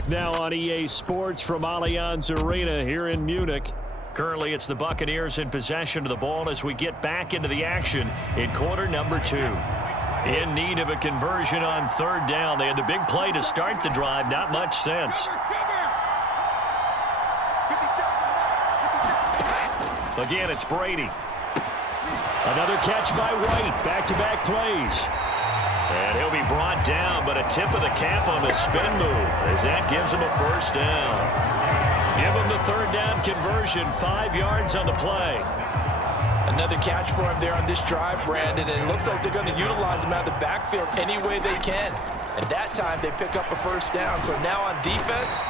back now on EA Sports from Allianz Arena here in Munich. Currently, it's the Buccaneers in possession of the ball as we get back into the action in quarter number 2. In need of a conversion on third down. They had the big play to start the drive. Not much sense. Again, it's Brady. Another catch by White. Back-to-back plays. And he'll be brought down, but a tip of the cap on the spin move as that gives him a first down. Give him the third down conversion, 5 yards on the play. Another catch for him there on this drive, Brandon, and it looks like they're going to utilize him out of the backfield any way they can. And that time they pick up a first down. So now on defense,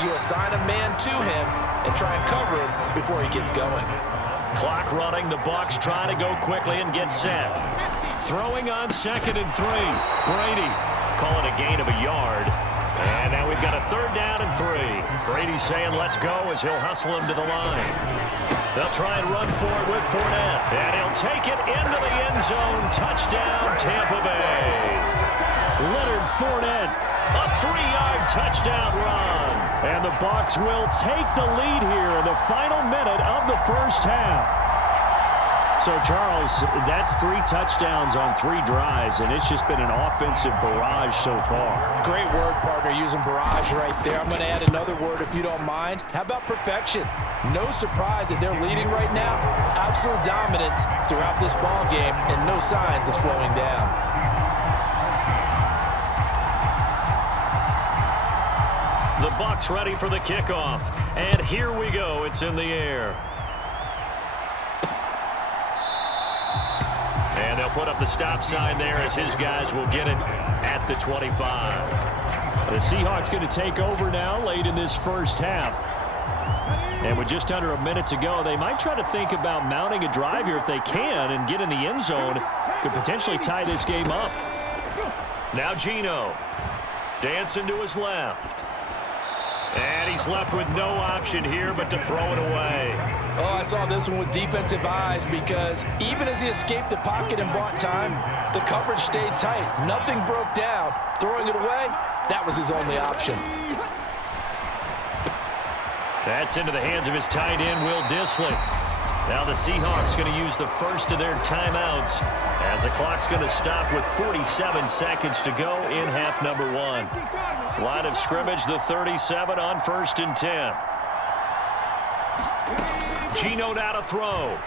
you assign a man to him and try and cover him before he gets going. Clock running, the Bucs trying to go quickly and get set. Throwing on 2nd and 3. Brady calling a gain of a yard. And now we've got a third down and 3. Brady saying let's go as he'll hustle him to the line. They'll try and run for it with Fournette. And he'll take it into the end zone. Touchdown, Tampa Bay. Leonard Fournette, a 3-yard touchdown run. And the Bucs will take the lead here in the final minute of the first half. So, Charles, that's 3 touchdowns on 3 drives, and it's just been an offensive barrage so far. Great word, partner, using barrage right there. I'm going to add another word if you don't mind. How about perfection? No surprise that they're leading right now. Absolute dominance throughout this ball game and no signs of slowing down. The Bucs ready for the kickoff, and here we go. It's in the air. And they'll put up the stop sign there as his guys will get it at the 25. The Seahawks going to take over now late in this first half. And with just under a minute to go, they might try to think about mounting a drive here if they can and get in the end zone. Could potentially tie this game up. Now Geno dancing to his left. And he's left with no option here but to throw it away. Oh, I saw this one with defensive eyes because even as he escaped the pocket and bought time, the coverage stayed tight. Nothing broke down. Throwing it away, that was his only option. That's into the hands of his tight end, Will Dissly. Now the Seahawks going to use the first of their timeouts as the clock's going to stop with 47 seconds to go in half number 1. Line of scrimmage, the 37 on 1st and 10. Geno now to throw.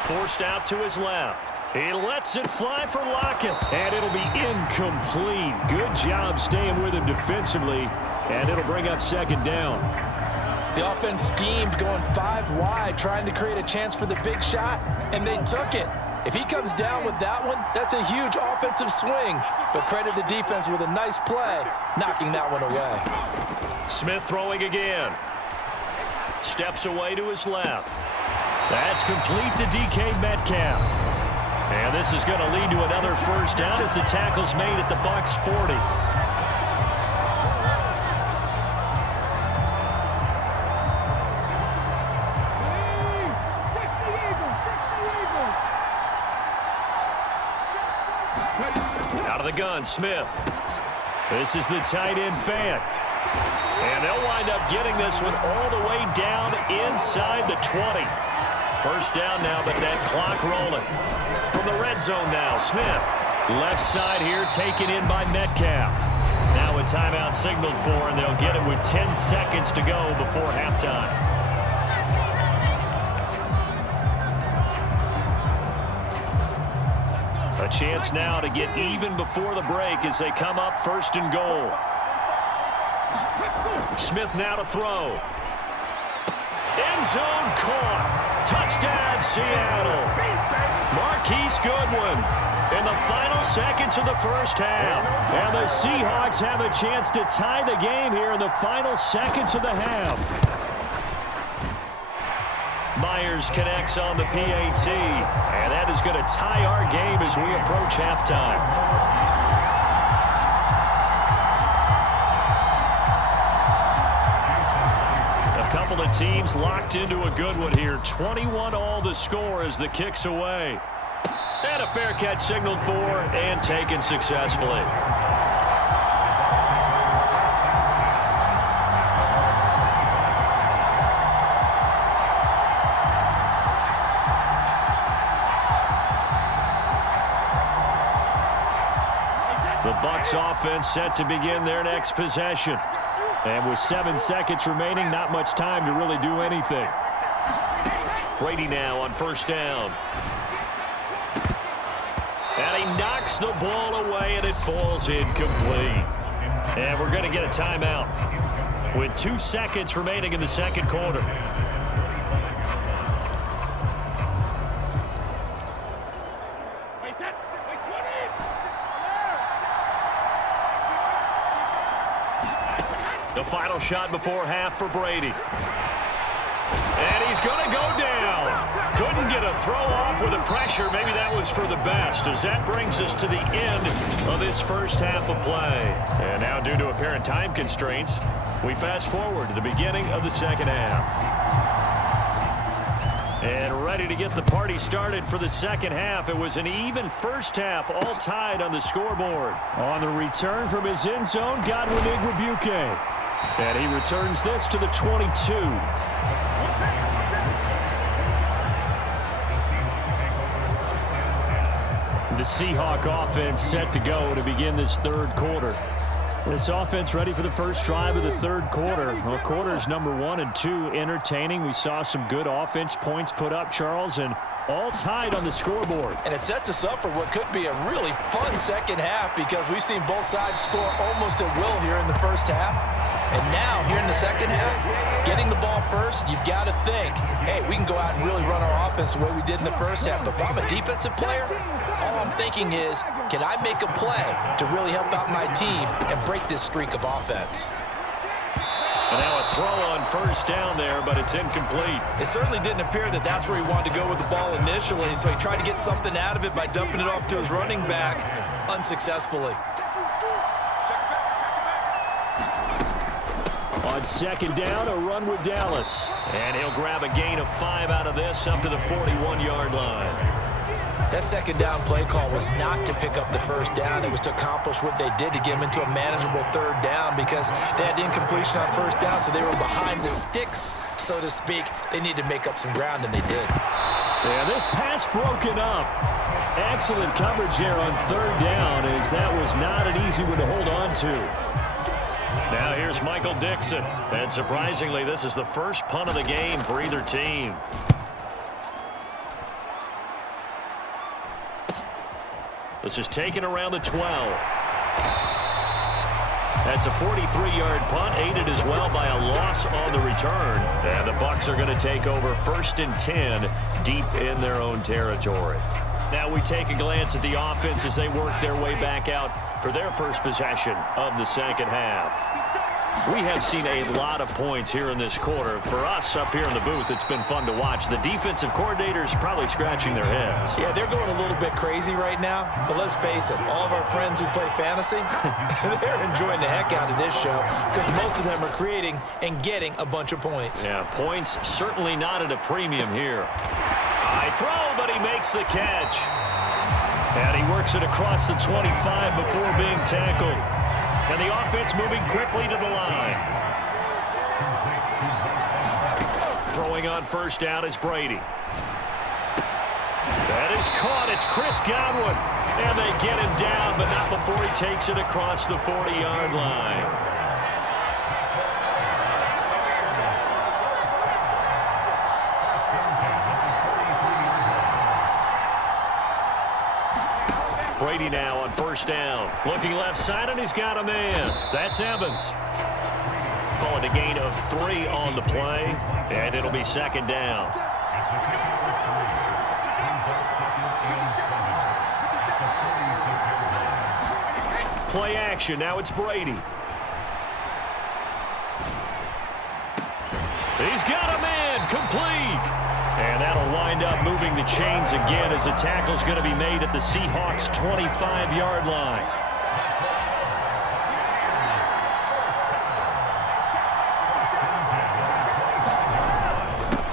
Forced out to his left. He lets it fly for Lockett. And it'll be incomplete. Good job staying with him defensively. And it'll bring up 2nd down. The offense schemed going 5 wide, trying to create a chance for the big shot, and they took it. If he comes down with that one, that's a huge offensive swing. But credit the defense with a nice play, knocking that one away. Smith throwing again. Steps away to his left. That's complete to DK Metcalf. And this is going to lead to another first down as the tackle's made at the Bucs 40. Out of the gun, Smith. This is the tight end fan. And they'll wind up getting this one all the way down inside the 20. First down now, but that clock rolling. From the red zone now, Smith. Left side here taken in by Metcalf. Now a timeout signaled for, and they'll get it with 10 seconds to go before halftime. A chance now to get even before the break as they come up 1st and goal. Smith now to throw. End zone caught. Touchdown, Seattle. Marquise Goodwin in the final seconds of the first half. And the Seahawks have a chance to tie the game here in the final seconds of the half. Myers connects on the PAT. And that is going to tie our game as we approach halftime. Couple of teams locked into a good one here. 21-all the score as the kick's away. And a fair catch signaled for and taken successfully. The Bucs offense set to begin their next possession. And with 7 seconds remaining, not much time to really do anything. Brady now on first down. And he knocks the ball away, and it falls incomplete. And we're going to get a timeout with 2 seconds remaining in the second quarter. The final shot before half for Brady. And he's going to go down. Couldn't get a throw off with the pressure. Maybe that was for the best, as that brings us to the end of this first half of play. And now, due to apparent time constraints, we fast forward to the beginning of the second half. And ready to get the party started for the second half. It was an even first half, all tied on the scoreboard. On the return from his end zone, Godwin Igwebuike. And he returns this to the 22. The Seahawk offense set to go to begin this third quarter. This offense ready for the first drive of the third quarter. Well, quarters number 1 and 2 entertaining. We saw some good offense points put up, Charles, and all tied on the scoreboard. And it sets us up for what could be a really fun second half, because we've seen both sides score almost at will here in the first half. And now, here in the second half, getting the ball first, you've got to think, hey, we can go out and really run our offense the way we did in the first half. But if I'm a defensive player, all I'm thinking is, can I make a play to really help out my team and break this streak of offense? And now a throw on first down there, but it's incomplete. It certainly didn't appear that that's where he wanted to go with the ball initially, so he tried to get something out of it by dumping it off to his running back unsuccessfully. On second down, a run with Dallas. And he'll grab a gain of 5 out of this up to the 41-yard line. That second down play call was not to pick up the first down. It was to accomplish what they did to get him into a manageable third down, because they had incompletion on first down, so they were behind the sticks, so to speak. They needed to make up some ground, and they did. Yeah, this pass broken up. Excellent coverage there on third down, as that was not an easy one to hold on to. Now here's Michael Dixon. And surprisingly, this is the first punt of the game for either team. This is taken around the 12. That's a 43-yard punt, aided as well by a loss on the return. And the Bucs are going to take over 1st and 10 deep in their own territory. Now we take a glance at the offense as they work their way back out for their first possession of the second half. We have seen a lot of points here in this quarter. For us up here in the booth, it's been fun to watch. The defensive coordinators probably scratching their heads. Yeah, they're going a little bit crazy right now. But let's face it, all of our friends who play fantasy, they're enjoying the heck out of this show, because most of them are creating and getting a bunch of points. Yeah, points certainly not at a premium here. High throw, but he makes the catch. And he works it across the 25 before being tackled. And the offense moving quickly to the line. Throwing on first down is Brady. That is caught. It's Chris Godwin. And they get him down, but not before he takes it across the 40-yard line. Brady now on first down. Looking left side, and he's got a man. That's Evans. Call it a gain of 3 on the play, and it'll be second down. Play action. Now it's Brady. He's got a man. Complete. And that'll wind up moving the chains again, as the tackle's going to be made at the Seahawks' 25-yard line.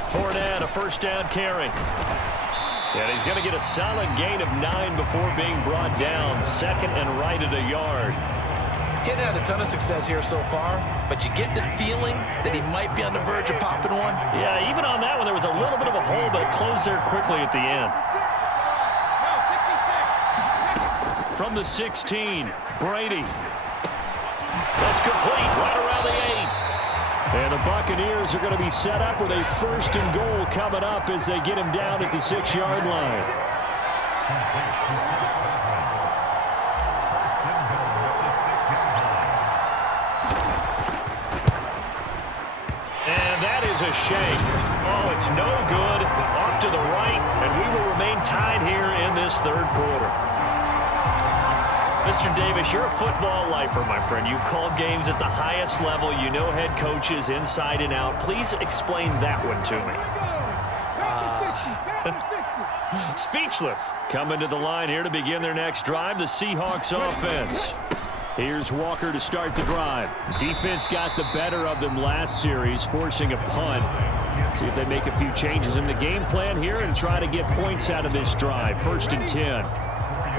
Fournette, a first down carry. And he's going to get a solid gain of 9 before being brought down. Second and right at a yard. Getting had a ton of success here so far, but you get the feeling that he might be on the verge of popping one. Yeah, even on that one, there was a little bit of a hole, but it closed there quickly at the end. from the 16. Brady. That's complete right around the 8. And the Buccaneers are going to be set up with a 1st and goal coming up as they get him down at the 6-yard line. And that is a shame. Oh, it's no good. Off to the right, and we will remain tied here in this 3rd quarter. Mr. Davis, you're a football lifer, my friend. You've called games at the highest level. You know head coaches inside and out. Please explain that one to me. Speechless. Coming to the line here to begin their next drive, the Seahawks offense. Here's Walker to start the drive. Defense got the better of them last series, forcing a punt. See if they make a few changes in the game plan here and try to get points out of this drive. 1st and 10.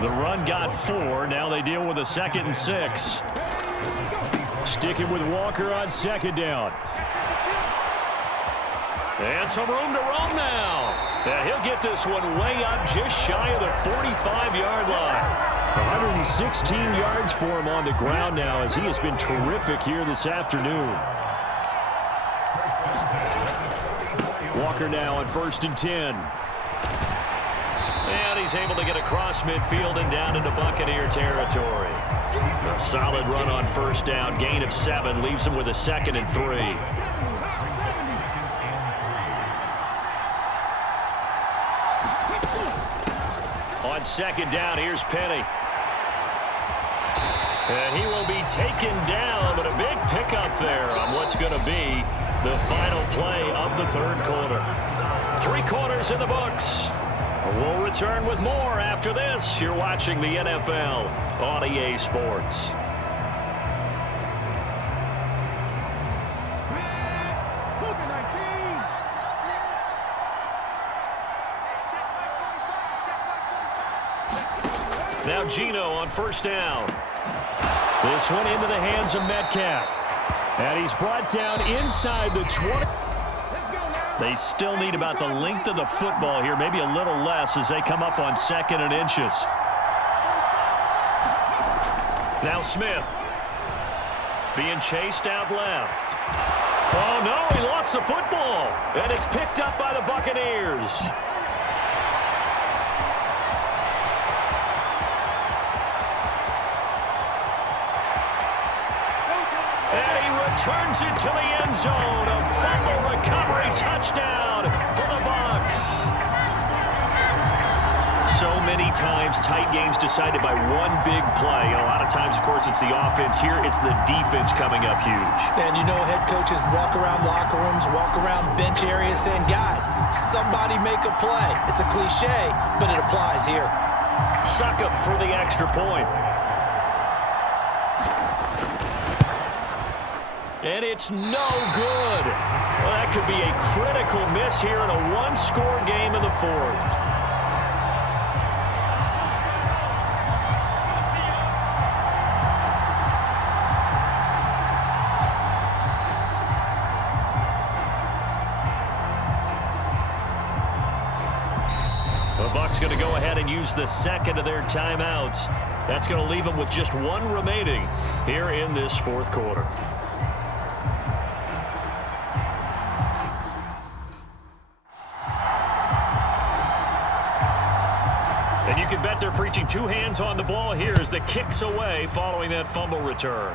The run got 4. Now they deal with a 2nd and 6. Sticking with Walker on 2nd down. And some room to roam now. Yeah, he'll get this one way up just shy of the 45-yard line. 116 yards for him on the ground now as he has been terrific here this afternoon. Walker now on 1st and 10. And he's able to get across midfield and down into Buccaneer territory. A solid run on 1st down. Gain of 7 leaves him with a 2nd and 3. On 2nd down, here's Penny. And he will be taken down, but a big pickup there on what's going to be the final play of the 3rd quarter. 3 quarters in the books. We'll return with more after this. You're watching the NFL on EA Sports. Now Gino on 1st down. This one into the hands of Metcalf. And he's brought down inside the 20. They still need about the length of the football here, maybe a little less as they come up on 2nd and inches. Now Smith. Being chased out left. Oh, no, he lost the football. And it's picked up by the Buccaneers. Turns it to the end zone. A fumble recovery touchdown for the Bucs. So many times tight games decided by one big play. And a lot of times, of course, it's the offense. Here, it's the defense coming up huge. And you know head coaches walk around locker rooms, walk around bench areas saying, guys, somebody make a play. It's a cliche, but it applies here. Suck up for the extra point. And it's no good. Well, that could be a critical miss here in a one-score game in the 4th. The Bucs going to go ahead and use the 2nd of their timeouts. That's going to leave them with just 1 remaining here in this 4th quarter. And you can bet they're preaching 2 hands on the ball here as the kick's away following that fumble return.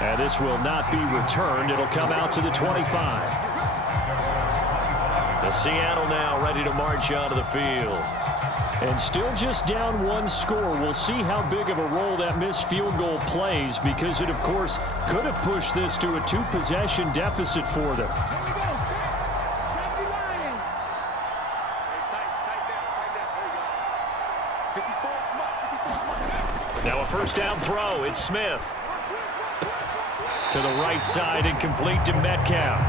And this will not be returned. It'll come out to the 25. The Seattle now ready to march onto the field. And still just down 1 score. We'll see how big of a role that missed field goal plays because it, of course, could have pushed this to a 2-possession deficit for them. Now a 1st down throw. It's Smith. To the right side and complete to Metcalf.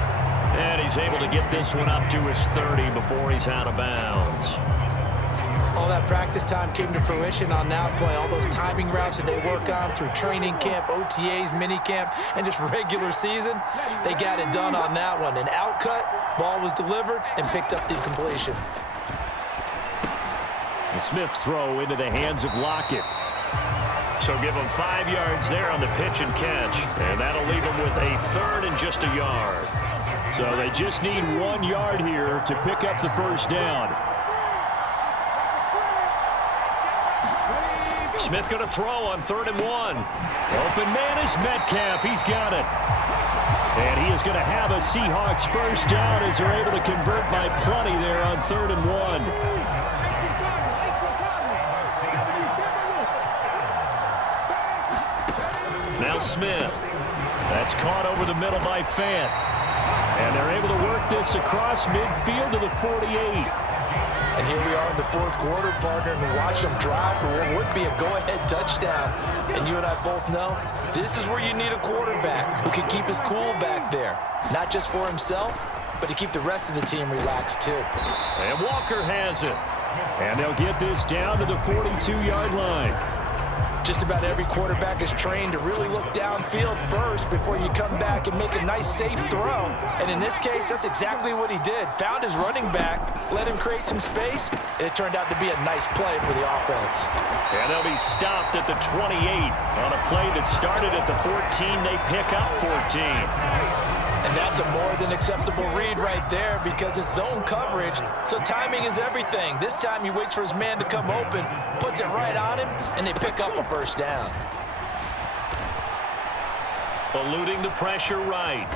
And he's able to get this one up to his 30 before he's out of bounds. All that practice time came to fruition on that play. All those timing routes that they work on through training camp, OTAs, minicamp, and just regular season, they got it done on that one. An outcut, ball was delivered, and picked up the completion. The Smith's throw into the hands of Lockett. So give him 5 yards there on the pitch and catch. And that'll leave him with a third and just a yard. So they just need 1 yard here to pick up the first down. Smith going to throw on 3rd and 1. Open man is Metcalf. He's got it. And he is going to have a Seahawks first down as they're able to convert by plenty there on 3rd and 1. Now Smith. That's caught over the middle by Fant. And they're able to work this across midfield to the 48. And here we are in the 4th quarter, partner, and we watch them drive for what would be a go-ahead touchdown. And you and I both know this is where you need a quarterback who can keep his cool back there. Not just for himself, but to keep the rest of the team relaxed too. And Walker has it. And they'll get this down to the 42-yard line. Just about every quarterback is trained to really look downfield first before you come back and make a nice, safe throw. And in this case, that's exactly what he did. Found his running back, let him create some space, and it turned out to be a nice play for the offense. And they'll be stopped at the 28 on a play that started at the 14. They pick up 14. And that's a more than acceptable read right there because it's zone coverage, so timing is everything. This time he waits for his man to come open, puts it right on him, and they pick up a first down. Eluding the pressure right.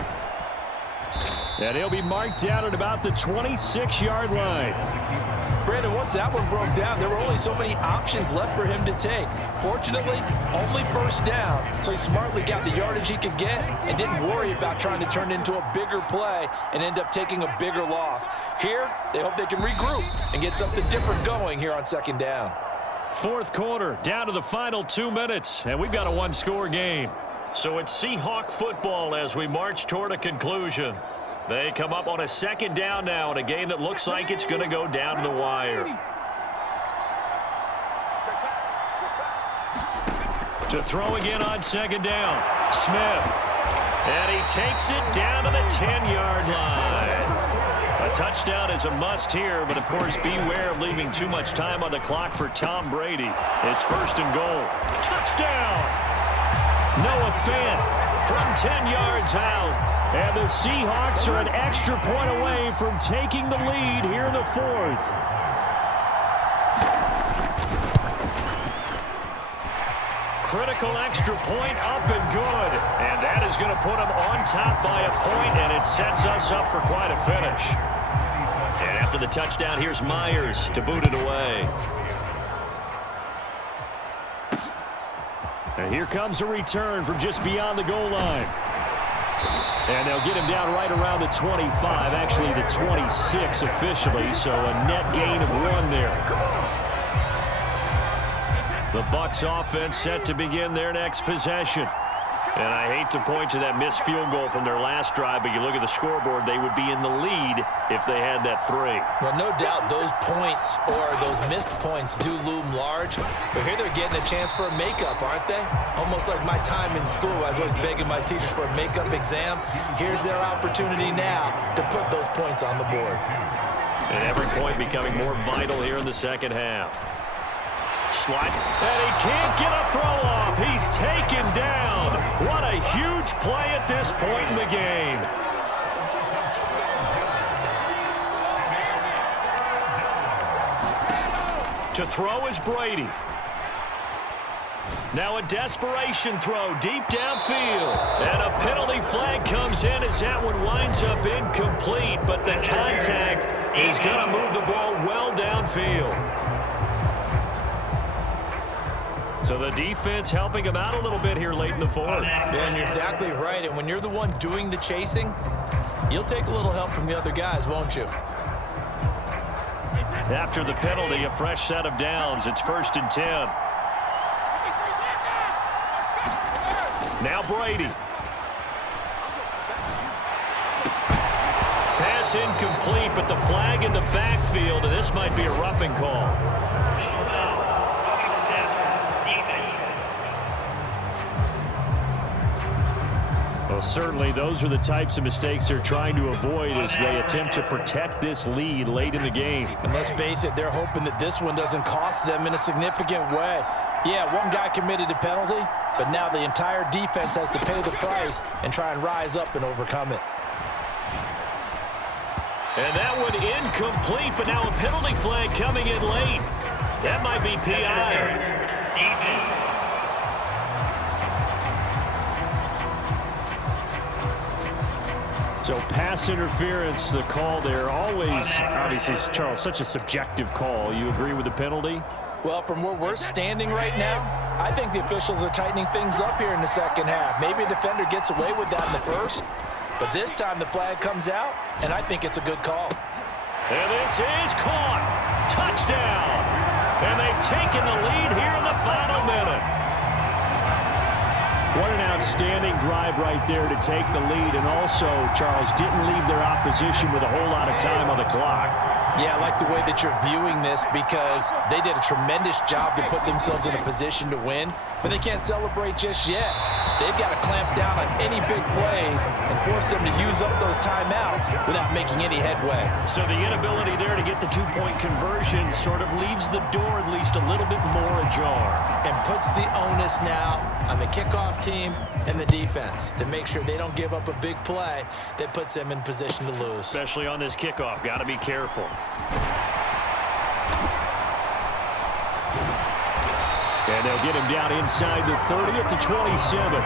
And he'll be marked down at about the 26-yard line. Brandon, once that one broke down, there were only so many options left for him to take. Fortunately, only first down, so he smartly got the yardage he could get and didn't worry about trying to turn it into a bigger play and end up taking a bigger loss. Here, they hope they can regroup and get something different going here on 2nd down. 4th quarter, down to the final 2 minutes, and we've got a 1-score game. So it's Seahawk football as we march toward a conclusion. They come up on a 2nd down now in a game that looks like it's going to go down to the wire. To throw again on 2nd down, Smith. And he takes it down to the 10-yard line. A touchdown is a must here, but of course beware of leaving too much time on the clock for Tom Brady. It's 1st and goal. Touchdown! Noah Fant from 10 yards out. And the Seahawks are an extra point away from taking the lead here in the 4th. Critical extra point up and good. And that is going to put them on top by a point, and it sets us up for quite a finish. And after the touchdown, here's Myers to boot it away. And here comes a return from just beyond the goal line. And they'll get him down right around the 25, actually the 26 officially, so a net gain of 1 there. The Bucs offense set to begin their next possession. And I hate to point to that missed field goal from their last drive, but you look at the scoreboard, they would be in the lead if they had that 3. Well, no doubt those points or those missed points do loom large, but here they're getting a chance for a makeup, aren't they? Almost like my time in school. I was always begging my teachers for a makeup exam. Here's their opportunity now to put those points on the board. And every point becoming more vital here in the 2nd half. Slide, and he can't get a throw off. He's taken down. What a huge play at this point in the game. To throw is Brady. Now a desperation throw deep downfield. And a penalty flag comes in as that one winds up incomplete, but the contact is going to move the ball well downfield. So the defense helping him out a little bit here late in the 4th. Yeah, and you're exactly right. And when you're the one doing the chasing, you'll take a little help from the other guys, won't you? After the penalty, a fresh set of downs. It's 1st and 10. Now Brady. Pass incomplete, but the flag in the backfield, and this might be a roughing call. Well, certainly those are the types of mistakes they're trying to avoid as they attempt to protect this lead late in the game. And let's face it, they're hoping that this one doesn't cost them in a significant way. Yeah, one guy committed a penalty, but now the entire defense has to pay the price and try and rise up and overcome it. And that one incomplete, but now a penalty flag coming in late. That might be PI. So pass interference, the call there. Always, obviously, Charles, such a subjective call. You agree with the penalty? Well, from where we're standing right now, I think the officials are tightening things up here in the second half. Maybe a defender gets away with that in the first, but this time the flag comes out, and I think it's a good call. And this is caught. Touchdown. And they've taken the lead here in the final minute. What an outstanding drive right there to take the lead. And also, Charles, didn't leave their opposition with a whole lot of time on the clock. Yeah, I like the way that you're viewing this because they did a tremendous job to put themselves in a position to win, but they can't celebrate just yet. They've got to clamp down on any big plays and force them to use up those timeouts without making any headway. So the inability there to get the two-point conversion sort of leaves the door at least a little bit more ajar. And puts the onus now on the kickoff team and the defense to make sure they don't give up a big play that puts them in position to lose. Especially on this kickoff. Got to be careful. And they'll get him down inside the 30 at the 27.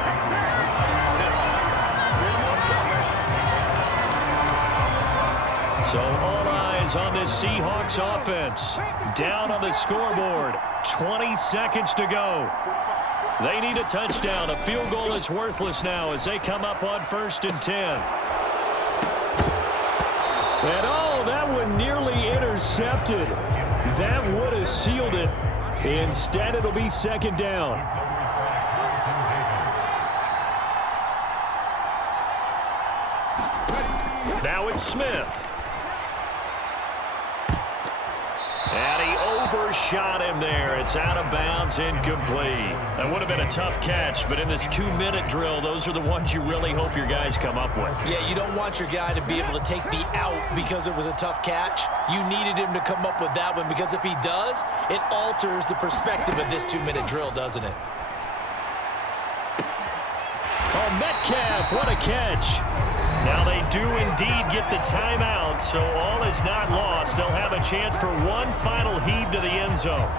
So all eyes on this Seahawks offense. Down on the scoreboard. 20 seconds to go. They need a touchdown. A field goal is worthless now as they come up on 1st and 10. And oh, that one nearly intercepted. That would have sealed it. Instead, it'll be 2nd down. Now it's Smith. And he overshot him there. It's out of bounds, incomplete. That would have been a tough catch, but in this 2-minute drill, those are the ones you really hope your guys come up with. Yeah, you don't want your guy to be able to take the out because it was a tough catch. You needed him to come up with that one because if he does, it alters the perspective of this 2-minute drill, doesn't it? Oh, Metcalf, what a catch. Now they do indeed get the timeout, so all is not lost. They'll have a chance for one final heave to the end zone.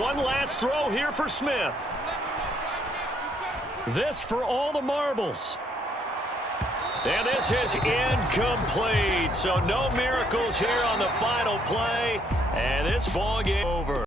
One last throw here for Smith. This for all the marbles. And this is incomplete. So no miracles here on the final play. And this ball game over.